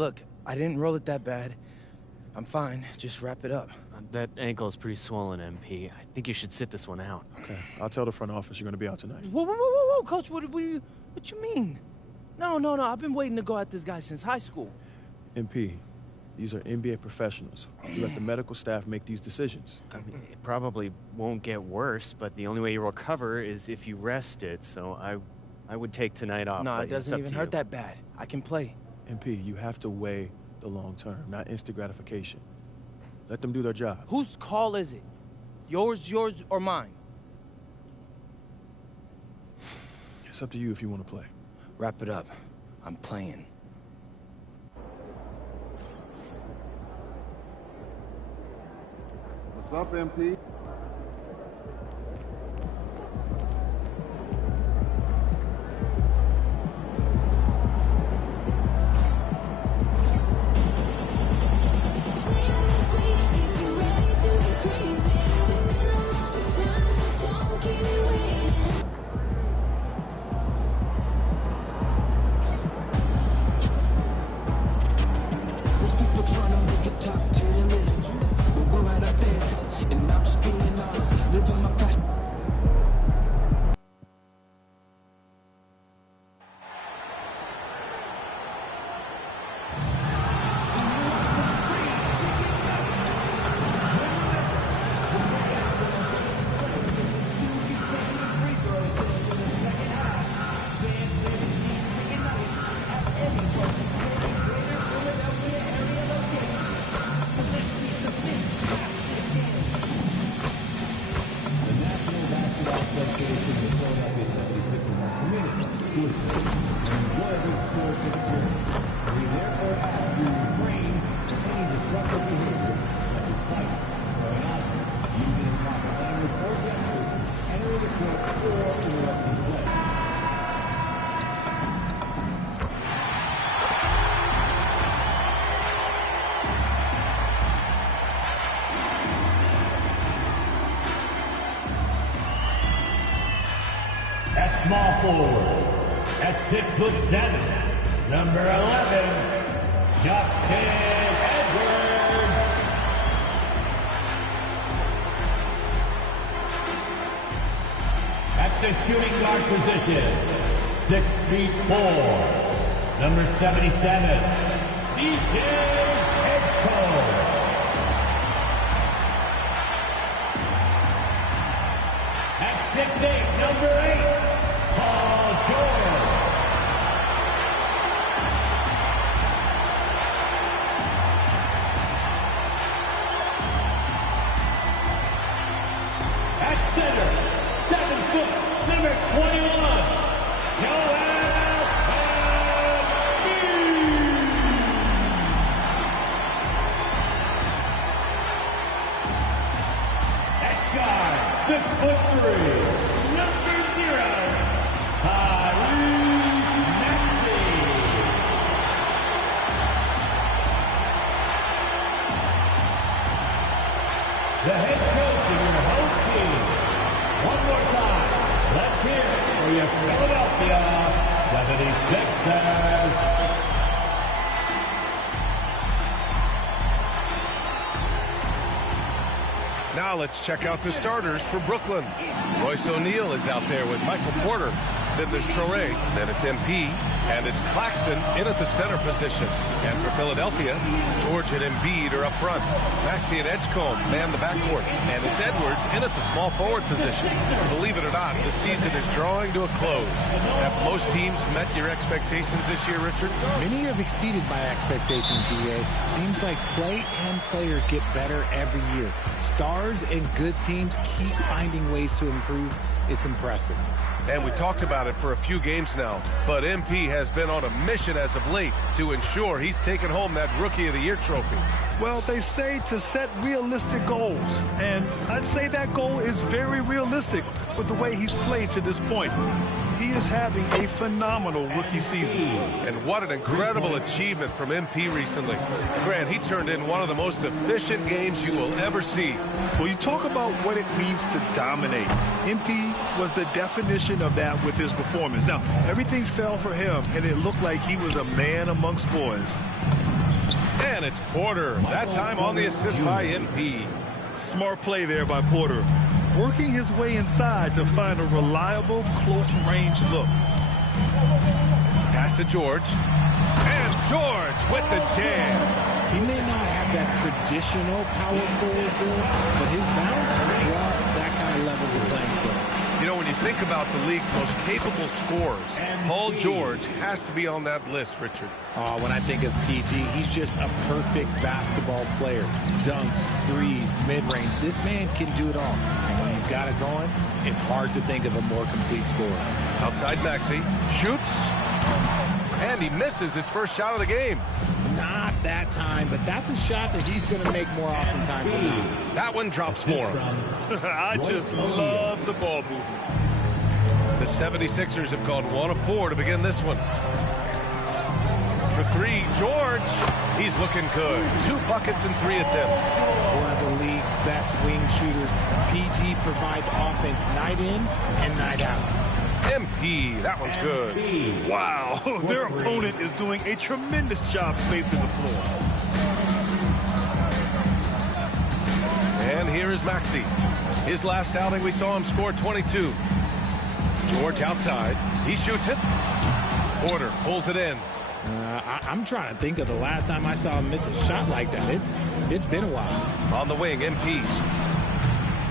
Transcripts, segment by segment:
Look, I didn't roll it that bad. I'm fine. Just wrap it up. That ankle is pretty swollen, MP. I think you should sit this one out. Okay, I'll tell the front office you're going to be out tonight. Whoa, Coach, what you mean? No, I've been waiting to go at this guy since high school. MP, these are NBA professionals. You let the medical staff make these decisions. I mean, it probably won't get worse, but the only way you recover is if you rest it, so I would take tonight off. No, it doesn't even hurt that bad. I can play. MP, you have to weigh the long term, not instant gratification. Let them do their job. Whose call is it? Yours, or mine? It's up to you if you want to play. Wrap it up. I'm playing. What's up, MP? At small forward, at 6'7", number 11, Justin Edwards. At the shooting guard position, 6'4", number 77, DJ Edgecombe. At 6'8", number 8, Paul George. At center, 7 foot, number 21, Joel Embiid. At guard, 6'3", the head coach of your home team. One more time, let's hear it for your Philadelphia 76ers. Now let's check out the starters for Brooklyn. Royce O'Neal is out there with Michael Porter. Then there's Traoré, then it's MP, and it's Claxton in at the center position. And for Philadelphia, George and Embiid are up front. Maxey and Edgecombe man the backcourt. And it's Edwards in at the small forward position. Believe it or not, the season is drawing to a close. Have most teams met your expectations this year, Richard? Many have exceeded my expectations, DA. Seems like play and players get better every year. Stars and good teams keep finding ways to improve. It's impressive. And we talked about it for a few games now, but MP has been on a mission as of late to ensure he's taken home that Rookie of the Year trophy. Well, they say to set realistic goals, and I'd say that goal is very realistic with the way he's played to this point. He is having a phenomenal rookie season. And what an incredible achievement from MP recently. Grant, he turned in one of the most efficient games you will ever see. Well, you talk about what it means to dominate. MP was the definition of that with his performance. Now, everything fell for him, and it looked like he was a man amongst boys. And it's Porter, that time on the assist by MP. Smart play there by Porter, working his way inside to find a reliable, close-range look. Pass to George. And George with the jam. He may not have that traditional power forward build, but his balance, well, that kind of levels the playing field. You know, when you think about the league's most capable scorers, Paul George has to be on that list, Richard. Oh, when I think of PG, he's just a perfect basketball player. Dunks, threes, mid-range. This man can do it all. And when he's got it going, it's hard to think of a more complete scorer. Outside Maxey. Shoots. And he misses his first shot of the game. Not that time, but that's a shot that he's going to make more oftentimes than not. That one drops for him. I just love the ball movement. The 76ers have gone 1 of 4 to begin this one. For three, George. He's looking good. 2 buckets and 3 attempts. One of the league's best wing shooters. PG provides offense night in and night out. MP, that one's good. Wow, their opponent is doing a tremendous job spacing the floor. And here is Maxey. His last outing, we saw him score 22. George outside. He shoots it. Porter pulls it in. I'm trying to think of the last time I saw him miss a shot like that. It's been a while. On the wing, MP.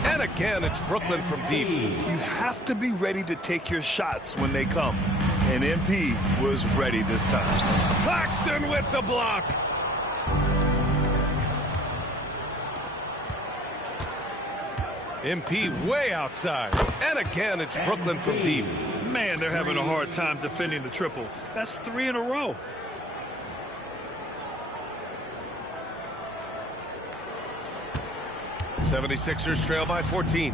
And again, it's Brooklyn from deep. You have to be ready to take your shots when they come. And MP was ready this time. Claxton with the block. MP way outside. And again, it's Brooklyn from deep. Man, they're having a hard time defending the triple. That's 3 in a row. '76ers trail by 14.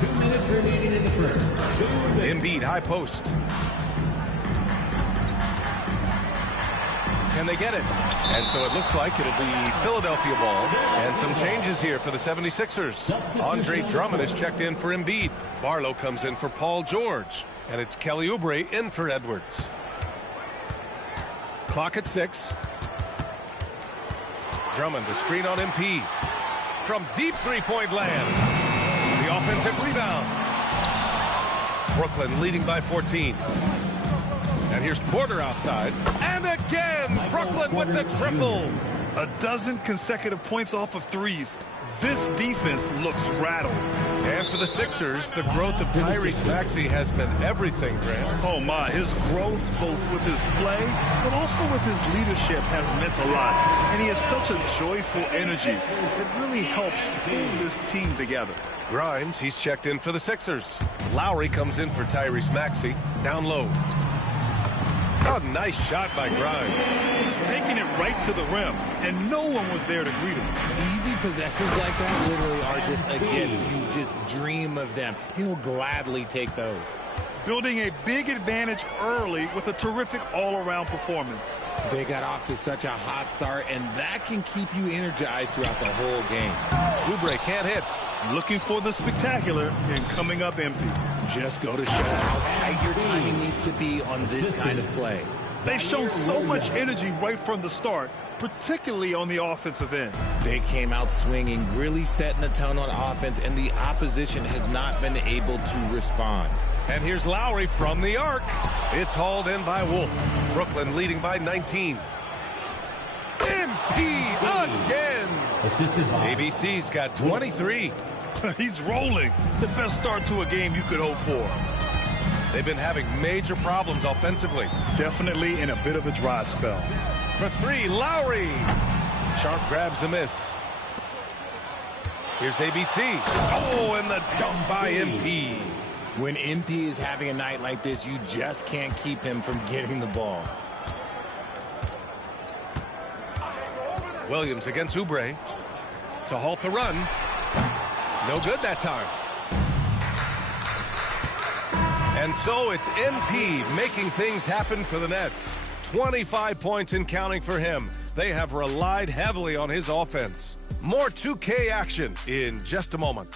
2 minutes remaining in the first. Embiid, high post. Can they get it? And so it looks like it'll be Philadelphia ball. And some changes here for the 76ers. Andre Drummond is checked in for Embiid. Barlow comes in for Paul George. And it's Kelly Oubre in for Edwards. Clock at 6. Drummond, the screen on MP. From deep three-point land. The offensive rebound. Brooklyn leading by 14. And here's Porter outside. And again, Brooklyn with the triple. A dozen consecutive points off of threes. This defense looks rattled. And for the Sixers, the growth of Tyrese Maxey has been everything, Grant. Oh, my. His growth, both with his play, but also with his leadership, has meant a lot. And he has such a joyful energy that really helps pull this team together. Grimes, he's checked in for the Sixers. Lowry comes in for Tyrese Maxey. Down low. Oh, nice shot by Grimes. Just taking it right to the rim, and no one was there to greet him. Easy possessions like that literally are just a gift. You just dream of them. He'll gladly take those. Building a big advantage early with a terrific all-around performance. They got off to such a hot start, and that can keep you energized throughout the whole game. Oubre can't hit. Looking for the spectacular and coming up empty. Just go to show how tight your timing needs to be on this kind of play. They've shown so much energy right from the start, particularly on the offensive end. They came out swinging, really setting the tone on offense, and the opposition has not been able to respond. And here's Lowry from the arc. It's hauled in by Wolf. Brooklyn leading by 19. MP again. Assisted by ABC's got 23. He's rolling. The best start to a game you could hope for. They've been having major problems offensively. Definitely in a bit of a dry spell. For three, Lowry. Sharp grabs the miss. Here's ABC. Oh, and the dunk by MP. When MP is having a night like this, you just can't keep him from getting the ball. Williams against Oubre to halt the run. No good that time. And so it's MP making things happen for the Nets. 25 points and counting for him. They have relied heavily on his offense. More 2K action in just a moment.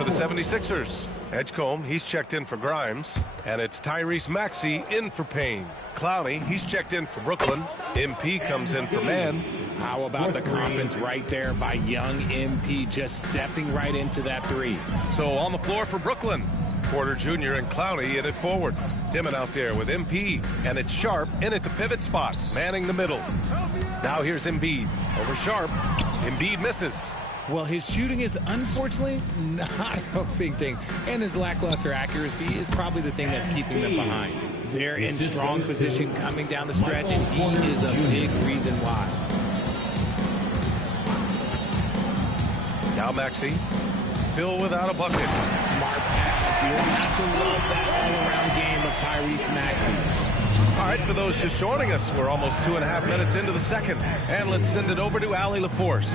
for the 76ers. Edgecombe, he's checked in for Grimes. And it's Tyrese Maxey in for Payne. Clowney, he's checked in for Brooklyn. MP comes in for Mann. How about the confidence right there by young MP, just stepping right into that three. So on the floor for Brooklyn, Porter Jr. and Clowney in at forward. Dimon out there with MP, and it's Sharp in at the pivot spot, manning the middle. Now here's Embiid over Sharp. Embiid misses. Well, his shooting is unfortunately not helping things, and his lackluster accuracy is probably the thing that's keeping them behind. They're in strong position coming down the stretch, and he is a big reason why. Now Maxey, still without a bucket. Smart pass. You'll have to love that all-around game of Tyrese Maxey. All right, for those just joining us, we're almost 2.5 minutes into the second. And let's send it over to Allie LaForce.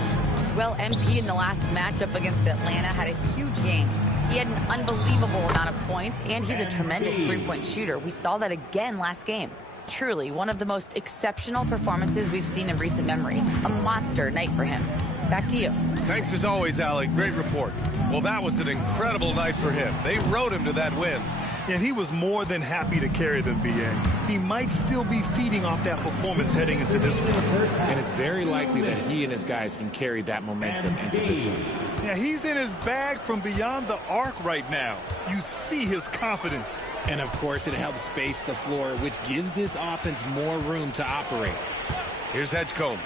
Well, MP in the last matchup against Atlanta had a huge game. He had an unbelievable amount of points, and he's a tremendous three-point shooter. We saw that again last game. Truly, one of the most exceptional performances we've seen in recent memory. A monster night for him. Back to you. Thanks as always, Allie. Great report. Well, that was an incredible night for him. They rode him to that win. And he was more than happy to carry them, B.A. He might still be feeding off that performance heading into this one. And it's very likely that he and his guys can carry that momentum into this one. Yeah, he's in his bag from beyond the arc right now. You see his confidence. And, of course, it helps space the floor, which gives this offense more room to operate. Here's Edgecombe.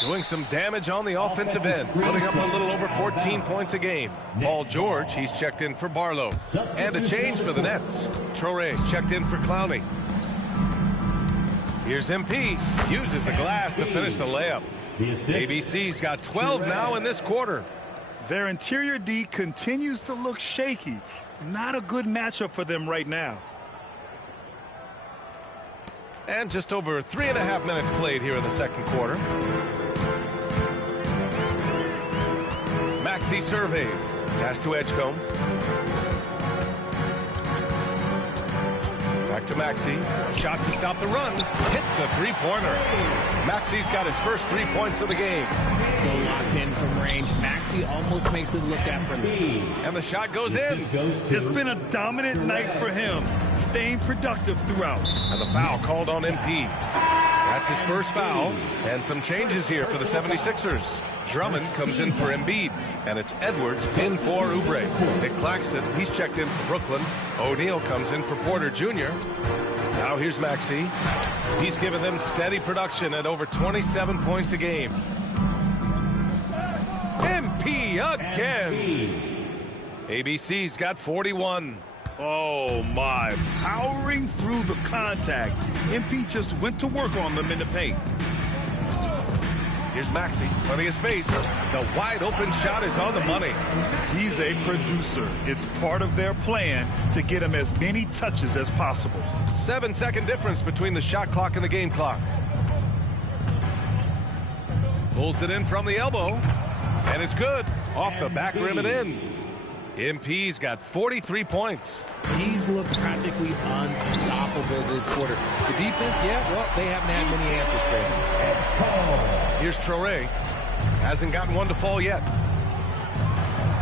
Doing some damage on the offensive end, putting up a little over 14 points a game. Paul George, he's checked in for Barlow. And a change for the Nets. Traore's checked in for Clowney. Here's MP, uses the glass to finish the layup. ABC's got 12 now in this quarter. Their interior D continues to look shaky. Not a good matchup for them right now. And just over 3.5 minutes played here in the second quarter. Maxey surveys. Pass to Edgecombe. Back to Maxey. Shot to stop the run. Hits a three-pointer. Maxey's got his first 3 points of the game. So locked in from range. Maxey almost makes it look effortless. And the shot goes in. It's been a dominant night for him, staying productive throughout. And the foul called on MP. That's his first foul. And some changes here for the 76ers. Drummond comes in for Embiid. And it's Edwards in for Oubre. Nick Claxton, he's checked in for Brooklyn. O'Neal comes in for Porter Jr. Now here's Maxey. He's given them steady production at over 27 points a game. MP again. ABC's got 41. Oh, my. Powering through the contact. MP just went to work on them in the paint. Here's Maxey, plenty of space. The wide open shot is on the money. He's a producer. It's part of their plan to get him as many touches as possible. 7-second difference between the shot clock and the game clock. Pulls it in from the elbow. And it's good. Off the back rim and in. MP's got 43 points. He's looked practically unstoppable this quarter. The defense, yeah, well, they haven't had many answers for him. Here's Traore. Hasn't gotten one to fall yet.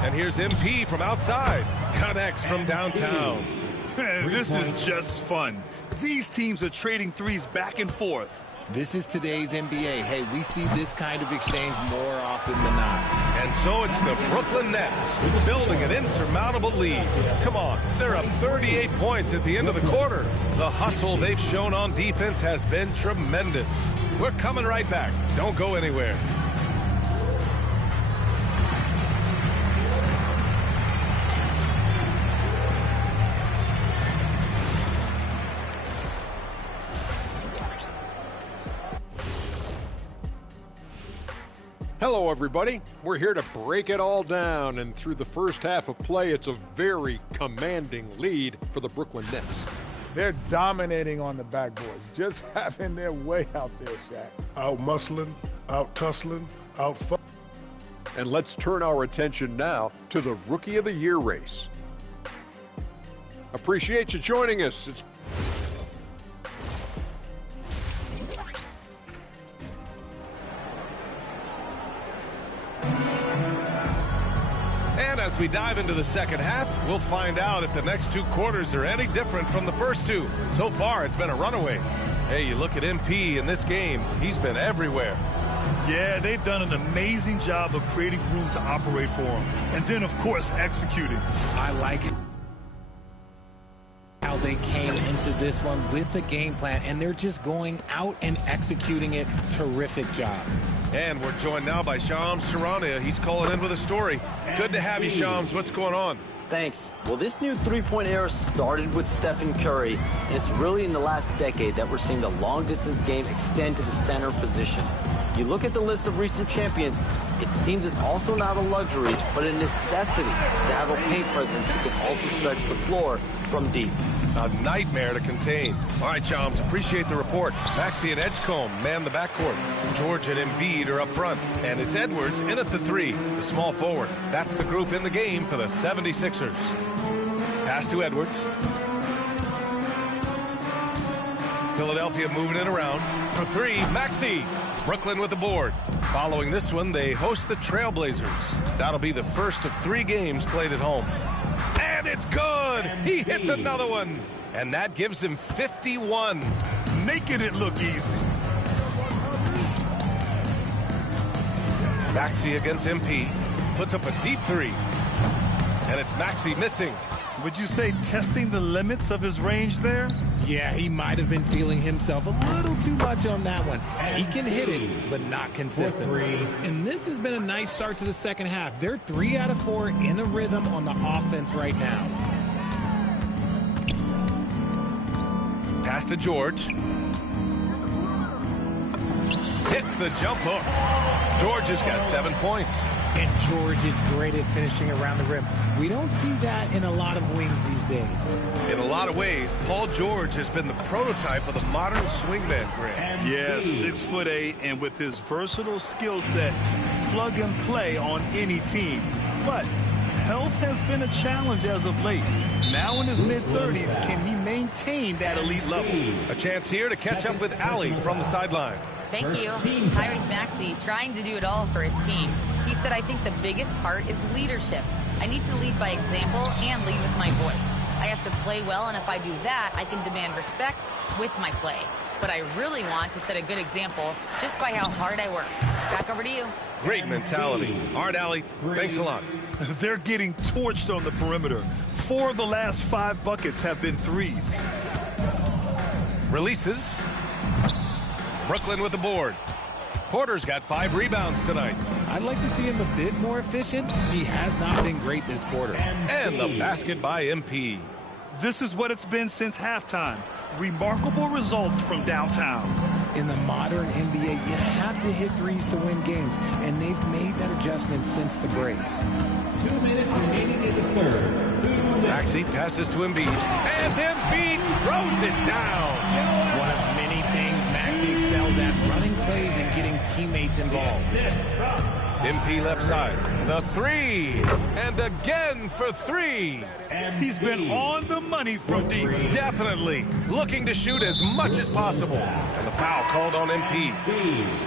And here's MP from outside. Connects from downtown. This is just fun. These teams are trading threes back and forth. This is today's NBA. Hey, we see this kind of exchange more often than not. And so it's the Brooklyn Nets building an insurmountable lead. Come on, they're up 38 points at the end of the quarter. The hustle they've shown on defense has been tremendous. We're coming right back. Don't go anywhere. Hello, everybody. We're here to break it all down, and through the first half of play, it's a very commanding lead for the Brooklyn Nets. They're dominating on the backboards, just having their way out there, Shaq. Out muscling, out tussling, out And let's turn our attention now to the Rookie of the Year race. Appreciate you joining us. And as we dive into the second half, we'll find out if the next 2 quarters are any different from the first 2. So far, it's been a runaway. Hey, you look at MP in this game, he's been everywhere. Yeah, they've done an amazing job of creating room to operate for him. And then, of course, executing. I like how they came into this one with a game plan, and they're just going out and executing it. Terrific job. And we're joined now by Shams Charania. He's calling in with a story. Good to have you, Shams. What's going on? Thanks. Well, this new three-point era started with Stephen Curry, and it's really in the last decade that we're seeing the long-distance game extend to the center position. You look at the list of recent champions, it seems it's also not a luxury, but a necessity to have a paint presence who can also stretch the floor from deep. A nightmare to contain. All right, Shams, appreciate the report. Maxey and Edgecombe man the backcourt. George and Embiid are up front. And it's Edwards in at the 3, the small forward. That's the group in the game for the 76ers. Pass to Edwards. Philadelphia moving it around. For 3, Maxey. Brooklyn with the board. Following this one, they host the Trailblazers. That'll be the first of 3 games played at home. And it's good! He hits another one! And that gives him 51. Making it look easy. Maxey against MP. Puts up a deep 3. And it's Maxey missing. Would you say testing the limits of his range there? Yeah, he might have been feeling himself a little too much on that one. He can hit it, but not consistently. And this has been a nice start to the second half. They're 3 out of 4 in a rhythm on the offense right now. Pass to George. Hits the jump hook. George has got 7 points. And George is great at finishing around the rim. We don't see that in a lot of wings these days. In a lot of ways, Paul George has been the prototype of the modern swingman, Grant. Yeah, 6'8", and with his versatile skill set, plug and play on any team. But health has been a challenge as of late. Now in his mid-30s, can he maintain that elite level? A chance here to catch up with Allie from the sideline. Thank you. Tyrese Maxey trying to do it all for his team. He said, I think the biggest part is leadership. I need to lead by example and lead with my voice. I have to play well, and if I do that, I can demand respect with my play. But I really want to set a good example just by how hard I work. Back over to you. Great mentality. All right, Allie, thanks a lot. They're getting torched on the perimeter. 4 of the last 5 buckets have been threes. Releases. Brooklyn with the board. Porter's got 5 rebounds tonight. I'd like to see him a bit more efficient. He has not been great this quarter. And the basket by MP. This is what it's been since halftime. Remarkable results from downtown. In the modern NBA, you have to hit threes to win games, and they've made that adjustment since the break. 2 minutes remaining in the third. Maxey passes to Embiid, and Embiid throws it down. One of many things Maxey excels at, running plays and getting teammates involved. MP left side, the 3, and again for 3. He's been on the money from deep. Definitely looking to shoot as much as possible. And the foul called on MP.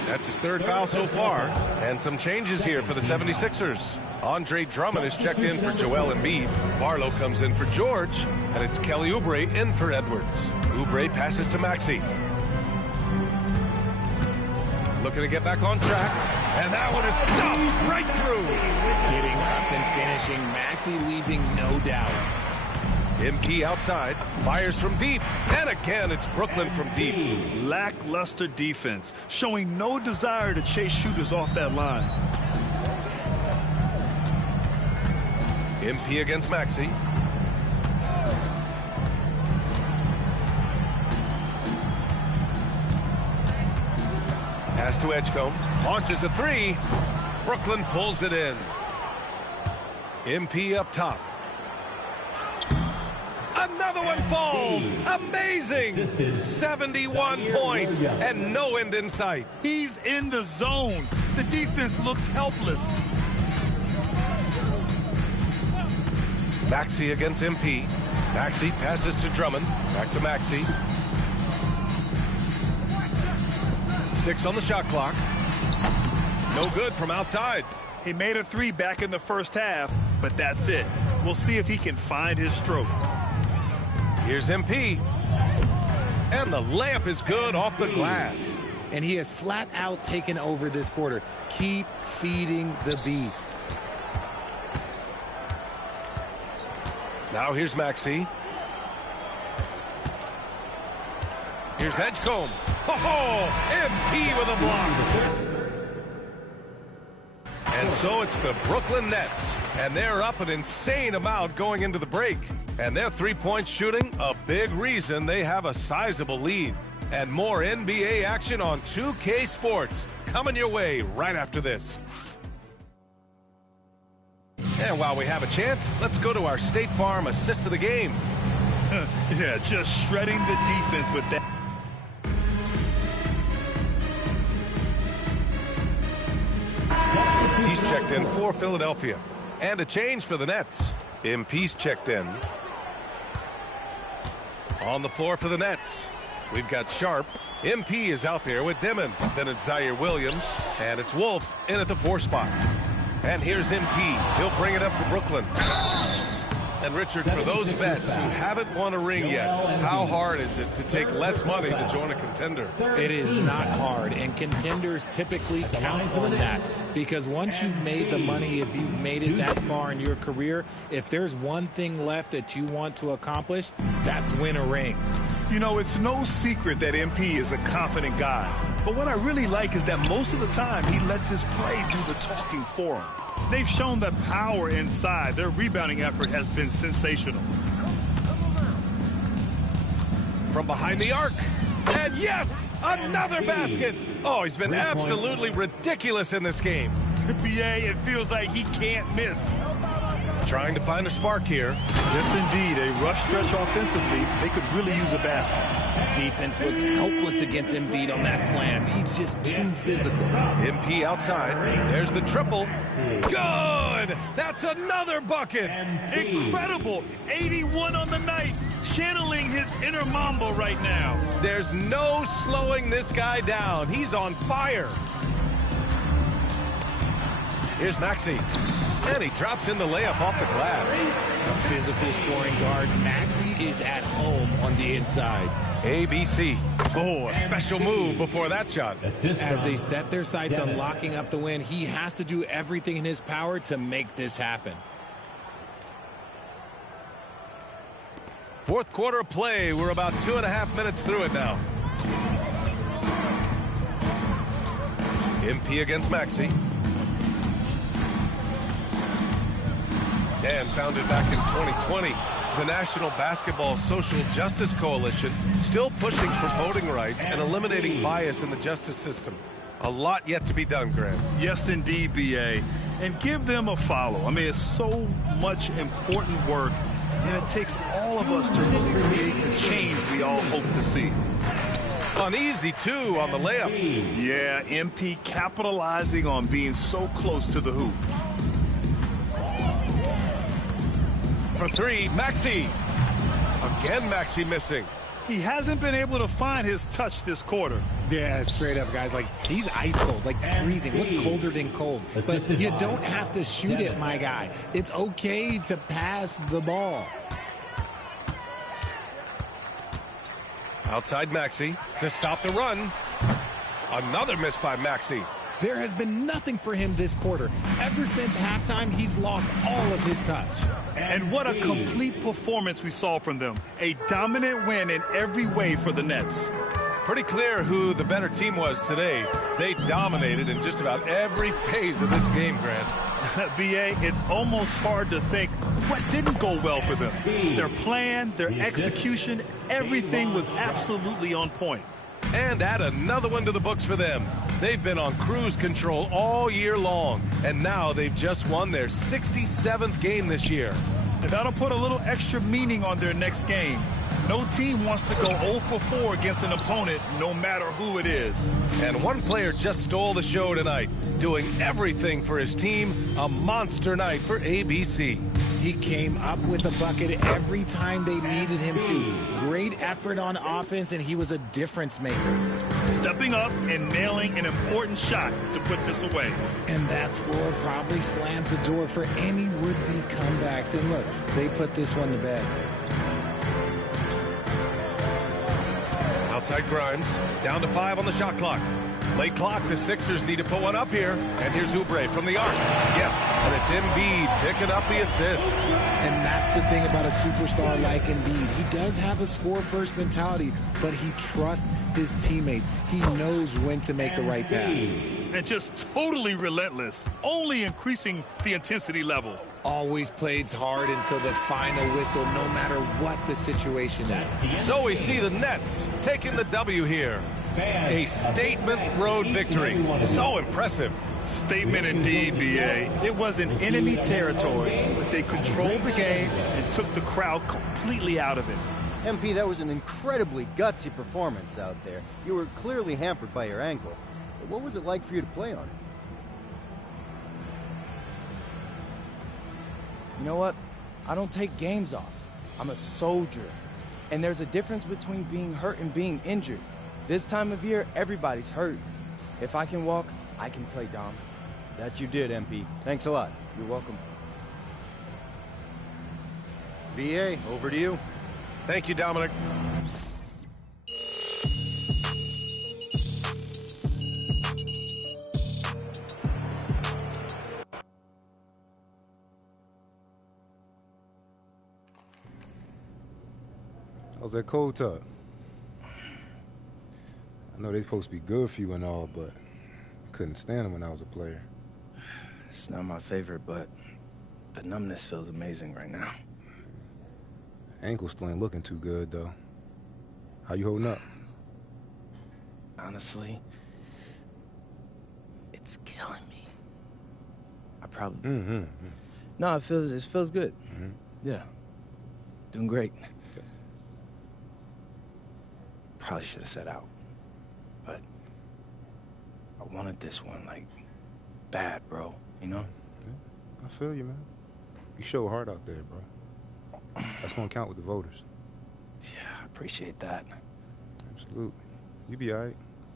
That's his 3rd foul so far. And some changes here for the 76ers. Andre Drummond is checked in for Joel Embiid. Barlow comes in for George. And it's Kelly Oubre in for Edwards. Oubre passes to Maxey. Looking to get back on track. And that one is stopped right through. Getting up and finishing. Maxey leaving no doubt. MP outside. Fires from deep. And again, it's Brooklyn from deep. Lackluster defense. Showing no desire to chase shooters off that line. MP against Maxey. Pass to Edgecombe. Launches a 3. Brooklyn pulls it in. MP up top. Another one falls. Amazing. 71 points and no end in sight. He's in the zone. The defense looks helpless. Maxey against MP. Maxey passes to Drummond. Back to Maxey. 6 on the shot clock. No good from outside. He made a 3 back in the first half. but that's it. We'll see if he can find his stroke. Here's MP. And the layup is good off the glass. And he has flat out taken over this quarter. Keep feeding the beast. Now here's Maxey. Here's Edgecombe. Oh, MP with a block. And so it's the Brooklyn Nets. And they're up an insane amount going into the break. And their three-point shooting, a big reason they have a sizable lead. And more NBA action on 2K Sports coming your way right after this. And while we have a chance, let's go to our State Farm assist of the game. Yeah, just shredding the defense with that. He's checked in for Philadelphia. And a change for the Nets. MP's checked in. On the floor for the Nets, we've got Sharp. MP is out there with Dimon. Then it's Zaire Williams. And it's Wolf in at the 4 spot. And here's MP. He'll bring it up for Brooklyn. And Richard, for those vets who haven't won a ring yet, how hard is it to take less money to join a contender? It is not hard, and contenders typically count on that, because once you've made the money, if you've made it that far in your career, if there's one thing left that you want to accomplish, that's win a ring. You know, it's no secret that MP is a confident guy. But what I really like is that most of the time he lets his play do the talking for him. They've shown that power inside. Their rebounding effort has been sensational. From behind the arc. And yes, another basket. Oh, he's been absolutely ridiculous in this game. BA, it feels like he can't miss. Trying to find a spark here. Yes, indeed. A rough stretch offensively. They could really use a basket. Defense looks helpless against Embiid on that slam. He's just too physical. MP outside. There's the triple. Good! That's another bucket. Incredible. 81 on the night. Channeling his inner Mamba right now. There's no slowing this guy down. He's on fire. Here's Maxey. And he drops in the layup off the glass. A physical scoring guard. Maxey is at home on the inside. ABC. Oh, a special move before that shot. As they set their sights on locking up the win, he has to do everything in his power to make this happen. Fourth quarter of play. We're about 2.5 minutes through it now. MP against Maxey. And founded back in 2020, the National Basketball Social Justice Coalition still pushing for voting rights and eliminating bias in the justice system. A lot yet to be done, Grant. Yes, indeed, BA. And give them a follow. I mean, it's so much important work, and it takes all of us to really create the change we all hope to see. Uneasy, too, on the layup. Yeah, MP capitalizing on being so close to the hoop. For 3, Maxey. Again, Maxey missing. He hasn't been able to find his touch this quarter. Yeah, straight up, guys. Like, he's ice cold, like freezing. What's colder than cold? But you don't have to shoot it, my guy. It's okay to pass the ball. Outside Maxey to stop the run. Another miss by Maxey. There has been nothing for him this quarter. Ever since halftime, he's lost all of his touch. And what a complete performance we saw from them. A dominant win in every way for the Nets. Pretty clear who the better team was today. They dominated in just about every phase of this game, Grant. BA, it's almost hard to think what didn't go well for them. Their plan, their execution, everything was absolutely on point. And add another one to the books for them. They've been on cruise control all year long, and now they've just won their 67th game this year. And that'll put a little extra meaning on their next game. No team wants to go 0 for 4 against an opponent, no matter who it is. And one player just stole the show tonight, doing everything for his team. A monster night for ABC. He came up with a bucket every time they needed him to. Great effort on offense, and he was a difference maker. Stepping up and nailing an important shot to put this away. And that score probably slams the door for any would-be comebacks. And look, they put this one to bed. Outside Grimes, down to 5 on the shot clock. Late clock, the Sixers need to put one up here. And here's Oubre from the arc. Yes, and it's Embiid picking up the assist. And that's the thing about a superstar like Embiid. He does have a score-first mentality, but he trusts his teammates. He knows when to make the right pass. And just totally relentless, only increasing the intensity level. Always plays hard until the final whistle, no matter what the situation is. So we see the Nets taking the W here. A statement road victory. So impressive. Statement indeed, B.A. It was in enemy territory, but they controlled the game and took the crowd completely out of it. MP, that was an incredibly gutsy performance out there. You were clearly hampered by your ankle. What was it like for you to play on it? You know what? I don't take games off. I'm a soldier. And there's a difference between being hurt and being injured. This time of year, everybody's hurt. If I can walk, I can play, Dom. That you did, MP. Thanks a lot. You're welcome. VA, over to you. Thank you, Dominic. How's that cold tub? I know they're supposed to be good for you and all, but I couldn't stand them when I was a player. It's not my favorite, but the numbness feels amazing right now. Ankle still ain't looking too good, though. How you holding up? Honestly, it's killing me. I probably... No, it feels good. Yeah. Doing great. Probably should have set out. But I wanted this one, like, bad, bro. You know? Yeah, I feel you, man. You show hard out there, bro. That's gonna count with the voters. Yeah, I appreciate that. Absolutely. You be all right.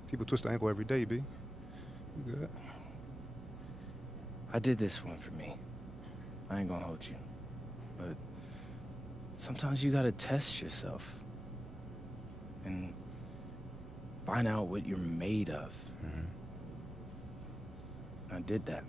People twist the ankle every day, B. You good. I did this one for me. I ain't gonna hold you. But sometimes you gotta test yourself. And find out what you're made of. I did that.